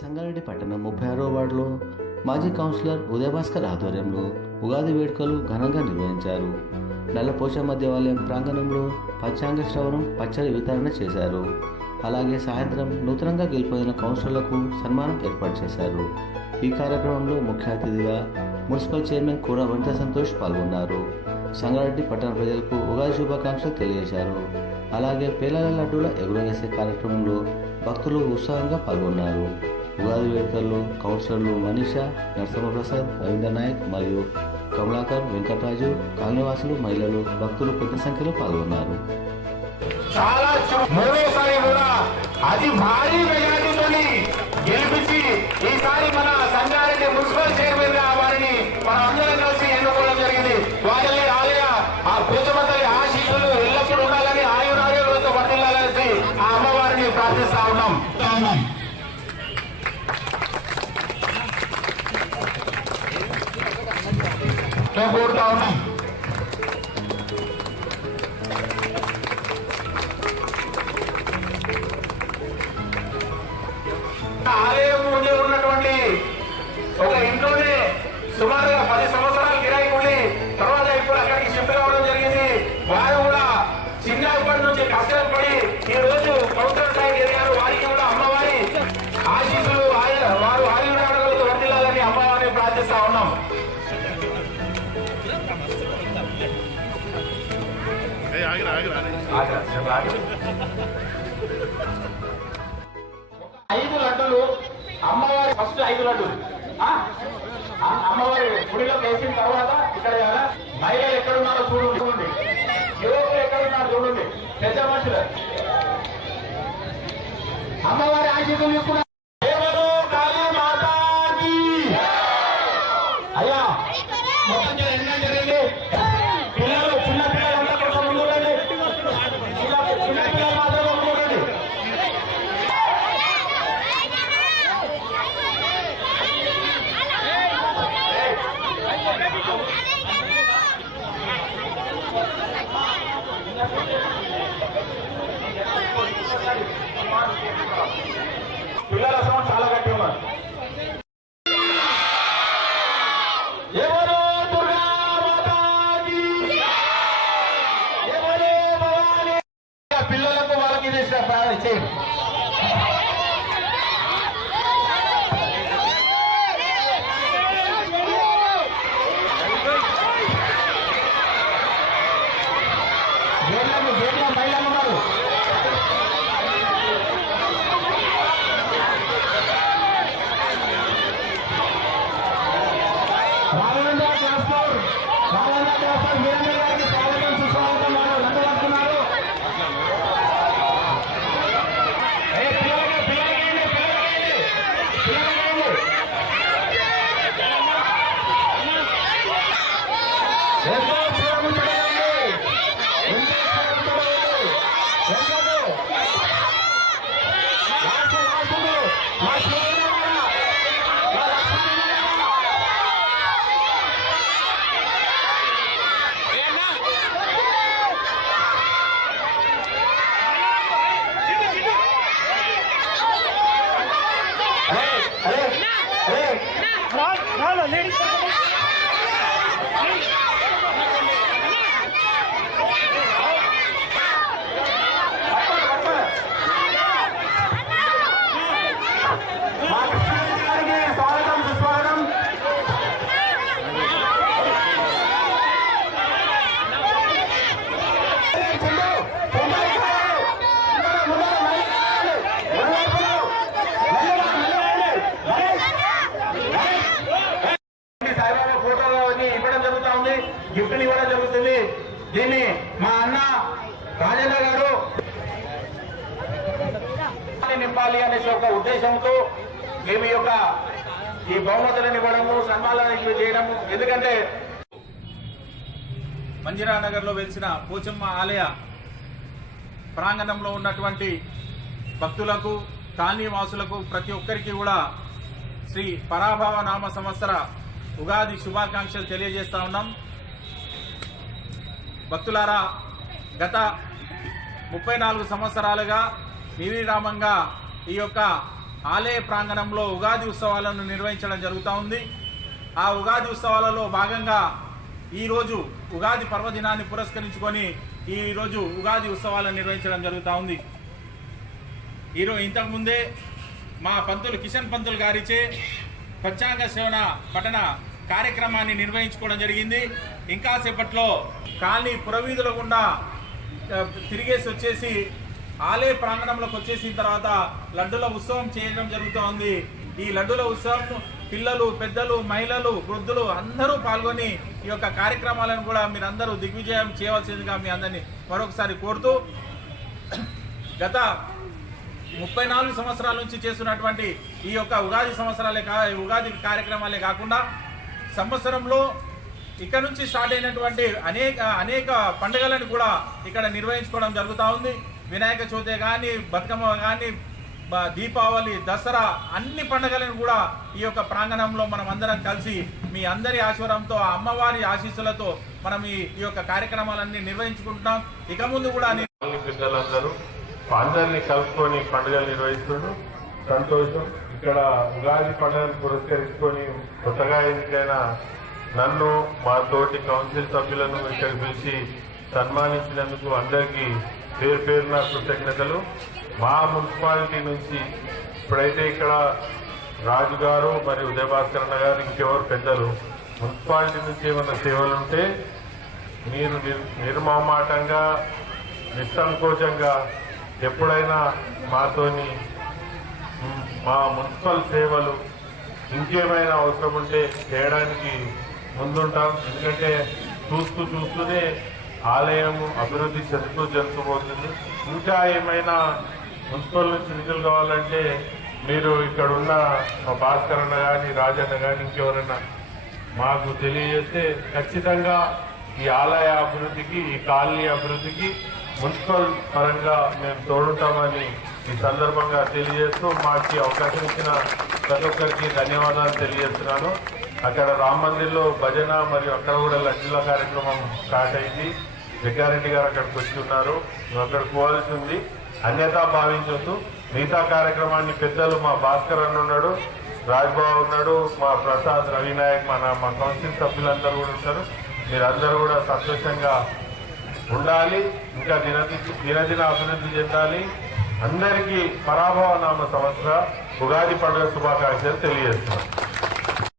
సంగారెడ్డి పట్టణం 36వ వార్డులో మాజీ కౌన్సిలర్ ఉదయభాస్కర్ ఆధ్వర్యంలో ఉగాది వేడుకలు ఘనంగా నిర్వహించారు. నల్లపోచమ్మ దేవాలయం ప్రాంగణంలో పంచాంగ శ్రవణం, పచ్చడి వితరణ చేశారు. అలాగే సాయంత్రం నూతనంగా గెలిపోయిన కౌన్సిలర్లకు సన్మానం ఏర్పాటు చేశారు. ఈ కార్యక్రమంలో ముఖ్య అతిథిగా మున్సిపల్ చైర్మన్ కూర వనితా సంతోష్ పాల్గొన్నారు. సంగారెడ్డి పట్టణ ప్రజలకు ఉగాది శుభాకాంక్షలు తెలియజేశారు. అలాగే పేలాల లడ్డూల ఎగురవేసే కార్యక్రమంలో భక్తులు ఉత్సాహంగా పాల్గొన్నారు. ఉగాది వేడుకల్లో కౌన్సిలర్లు మనీషా, నరసింహప్రసాద్, రవీంద్ర నాయక్ మరియు కమలాకర్, వెంకటరాజు, కాలనీవాసులు, మహిళలు, భక్తులు పెద్ద సంఖ్యలో పాల్గొన్నారు. చాలా మూడోసారి కూడా అతి భారీ మెజారిటీతో గెలిపించి ఈసారి మన సంగారెడ్డి మున్సిపల్ చైర్మన్ గా వారిని మన అందరం కలిసి ఎన్నుకోవడం జరిగింది. వారి ఆలయ ఆ పోచమ్మ తల్లి ఆశీస్సులు ఎల్లప్పుడూ ఉండాలని, ఆయురారోగ్యాలతో వర్తిల్లాలని ఆ అమ్మవారిని ప్రార్థిస్తా ఉన్నాం. కోరుతా ఉన్నాం. ఆలయం ముందు ఉన్నటువంటి ఒక ఇంట్లోనే సుమారుగా 10 సంవత్సరాల కిరాయి ఉండి తర్వాత ఇప్పుడు అక్కడికి షిఫ్ట్ కావడం జరిగింది. వారు కూడా చిన్నప్పటి నుంచి కష్టపడి ఈ రోజు కౌన్సిలర్ స్థాయికి ఎదిగారు. వారికి కూడా అమ్మవారి ఆశీస్సులు, వారు ఆయుర్వేదాలతో వర్తిల్లాలని అమ్మవారిని ప్రార్థిస్తా ఉన్నాం. ఐదు లడ్డులు అమ్మవారి ఫస్ట్ 5 లడ్డులు అమ్మవారి గుడిలో వేసిన తర్వాత ఇక్కడ మహిళలు ఎక్కడున్నారో చూడండి, యువకులు ఎక్కడున్నారో చూడండి, పెద్ద మనుషులు అమ్మవారి ఆశీస్సులు తీసుకున్నారు. అయ్యా మొత్తం ఎన్న జరిగింది. పిల్లలు చిన్న పిల్లలు కొంచెం ముందు రండి, చిన్న పిల్లలు మాత్రం ముందు రండి. పిల్లల సౌండ్ చాలా గట్టి ఉన్నారు. పిల్లలకు వాళ్ళకి చేయండి. మహిళలు ఉన్నారు. వీరేంద్ర గారికి స్వాగతం, సుస్వాగతం. లంచ పడుతున్నారు. గిఫ్ట్ ఇవ్వడం జరుగుతుంది. దీన్ని మా అన్న రాజేంద్ర గారు నింపాలి అనేసి ఒక ఉద్దేశంతో మేము ఈ బహుమతులను ఇవ్వడము, సన్మానాలు చేయడము. ఎందుకంటే మంజిరా నగర్లో వెలిసిన పోచమ్మ ఆలయ ప్రాంగణంలో ఉన్నటువంటి భక్తులకు, కాలనీవాసులకు ప్రతి ఒక్కరికి కూడా శ్రీ పరాభవ నామ సంవత్సర ఉగాది శుభాకాంక్షలు తెలియజేస్తా ఉన్నాం. భక్తులారా, గత 34 సంవత్సరాలుగా నిర్విరామంగా ఈ యొక్క ఆలయ ప్రాంగణంలో ఉగాది ఉత్సవాలను నిర్వహించడం జరుగుతూ ఉంది. ఆ ఉగాది ఉత్సవాలలో భాగంగా ఈరోజు ఉగాది పర్వదినాన్ని పురస్కరించుకొని ఈరోజు ఉగాది ఉత్సవాలను నిర్వహించడం జరుగుతూ ఉంది. ఇంతకుముందే మా పంతులు కిషన్ పంతులు గారిచే పంచాంగ శ్రవణ పఠన కార్యక్రమాన్ని నిర్వహించుకోవడం జరిగింది. ఇంకా సేపట్లో కాలనీ పురవీధుల గుండా తిరిగేసి వచ్చేసి ఆలయ ప్రాంగణంలోకి వచ్చేసిన తర్వాత లడ్డుల ఉత్సవం చేయడం జరుగుతూ ఉంది. ఈ లడ్డుల ఉత్సవం పిల్లలు, పెద్దలు, మహిళలు, వృద్ధులు అందరూ పాల్గొని ఈ యొక్క కార్యక్రమాలను కూడా మీరందరూ దిగ్విజయం చేయవలసిందిగా మీ అందరినీ మరొకసారి కోరుతూ, గత 34 సంవత్సరాల నుంచి చేస్తున్నటువంటి ఈ యొక్క ఉగాది కార్యక్రమాలే కాకుండా సంవత్సరంలో ఇక్కడ నుంచి స్టార్ట్ అయినటువంటి అనేక పండుగలను కూడా ఇక్కడ నిర్వహించుకోవడం జరుగుతూ ఉంది. వినాయక చవితి కానీ, బతుకమ్మ కానీ, దీపావళి, దసరా అన్ని పండుగలను కూడా ఈ యొక్క ప్రాంగణంలో మనం అందరం కలిసి మీ అందరి ఆశీర్వాదంతో, అమ్మవారి ఆశీస్సులతో మనం ఈ యొక్క కార్యక్రమాలన్నీ నిర్వహించుకుంటున్నాం. ఇక ముందు కూడా పిల్లలందరూ అందరినీ కలుపుకొని పండుగలు నిర్వహిస్తున్నారు. సంతోషం. ఇక్కడ ఉగాది పండుగను పురస్కరించుకొని కొత్తగా ఎన్నికైన నన్ను, మా తోటి కౌన్సిల్ సభ్యులను ఇక్కడ పిలిచి సన్మానించినందుకు అందరికీ పేరు పేరున కృతజ్ఞతలు. మా మున్సిపాలిటీ నుంచి ఇప్పుడైతే ఇక్కడ రాజు గారు మరియు ఉదయభాస్కర్ అన్న గారు ఇంకెవరు పెద్దలు మున్సిపాలిటీ నుంచి ఏమైనా సేవలు ఉంటే మీరు నిర్మమాటంగా, నిస్సంకోచంగా ఎప్పుడైనా మాతోని మా మున్సిపల్ సేవలు ఇంకేమైనా అవసరం ఉంటే చేయడానికి ముందుంటాం. ఎందుకంటే చూస్తూనే ఆలయం అభివృద్ధి జరుగుతూపోతుంది. ఇంకా ఏమైనా మున్సిపల్ నుంచి నిధులు కావాలంటే మీరు ఇక్కడ ఉన్న భాస్కర్ అన్న కానీ, రాజన్న కానీ ఇంకెవరైనా మాకు తెలియజేస్తే ఖచ్చితంగా ఈ ఆలయ అభివృద్ధికి, ఈ కాలనీ అభివృద్ధికి మున్సిపల్ పరంగా మేము తోడుంటామని ఈ సందర్భంగా తెలియజేస్తూ మాకు అవకాశం ఇచ్చిన ప్రతి ఒక్కరికి ధన్యవాదాలు తెలియజేస్తున్నాను. అక్కడ రామ్ మందిర్లో భజన మరియు అక్కడ కూడా లడ్డూల కార్యక్రమం స్టార్ట్ అయింది. జగ్గారెడ్డి గారు అక్కడికి వచ్చి ఉన్నారు. నువ్వు అక్కడికి పోవాల్సి ఉంది. అన్యతా భావించొద్దు. మిగతా కార్యక్రమాన్ని పెద్దలు మా భాస్కర్ అన్న ఉన్నాడు, రాజ్బాబు ఉన్నాడు, మా ప్రసాద్, రవినాయక్, మా కౌన్సిల్ సభ్యులందరూ కూడా ఉంటారు. మీరందరూ కూడా సంతోషంగా ఉండాలి. ఇంకా దినదిన అభివృద్ధి చెందాలి. అందరికీ పరాభవ నామ సంవత్సర ఉగాది పండుగ శుభాకాంక్షలు తెలియజేస్తున్నాం.